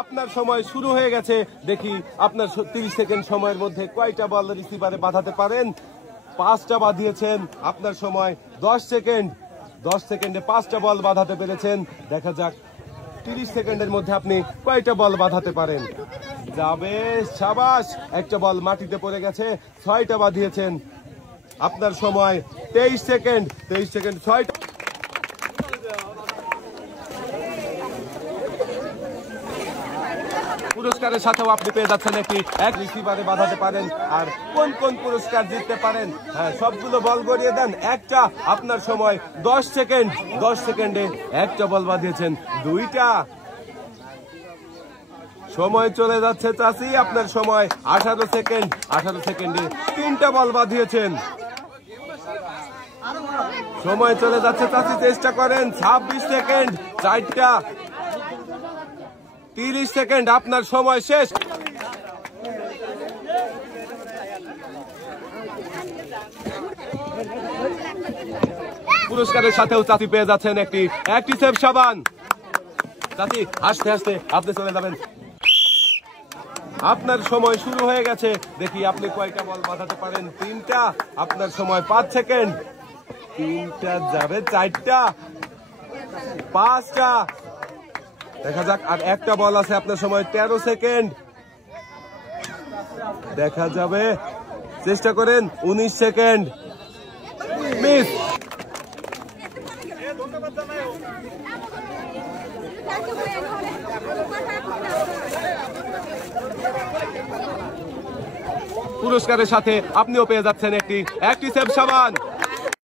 আপনার সময় শুরু হয়ে গেছে। দেখি আপনার 30 সেকেন্ড সময়ের মধ্যে কয়টা বল রিসিভারে বাঁধাতে পারেন। 5টা বাঁধিয়েছেন। আপনার সময় 10 সেকেন্ড। 10 সেকেন্ডে 5টা বল বাঁধাতে পেরেছেন। দেখা যাক 30 সেকেন্ডের মধ্যে আপনি কয়টা বল বাঁধাতে পারেন। যাবে, শাবাশ। একটা বল মাটিতে পড়ে গেছে। 6টা বাঁধিয়েছেন। আপনার সময় 23 সেকেন্ড। 23 সেকেন্ড 6। পুরস্কারের সাথেও আপনি পেয়ে যাচ্ছেন এক রিসিভারে বাঁধাতে পারেন। আর কোন কোন পুরস্কার জিততে পারেন, হ্যাঁ, সবগুলো বল গড়িয়ে দেন। একটা, আপনার সময় 10 সেকেন্ড। 10 সেকেন্ডে একটা বল বাঁধিয়েছেন। 2টা। সময় চলে যাচ্ছে চাচি। আপনার সময় 18 সেকেন্ড। 18 সেকেন্ডে 3টা বল বাঁধিয়েছেন। সময় চলে যাচ্ছে চাচি, চেষ্টা করেন। 26 সেকেন্ড। 4টা। 30 সেকেন্ড। আপনার সময় শেষ। পুরস্কারের সাথেও চাচি পেয়ে যাচ্ছেন একটি সেভ সাবান। চাচি হাসতে হাসতে আপনি চলে যাবেন। আপনার সময় শুরু হয়ে গেছে। দেখি আপনি কয়টা বল বাঁধাতে পারেন। 3টা। আপনার সময় 5 সেকেন্ড। 3টা যাবে। 4টা। 5টা। দেখা যাক। আর একটা বল আছে। আপনার সময় 13 সেকেন্ড। দেখা যাবে। চেষ্টা করেন। 19 সেকেন্ড। মিস। পুরস্কারের সাথে আপনিও পেয়ে যাচ্ছেন একটি সেভ সাবান।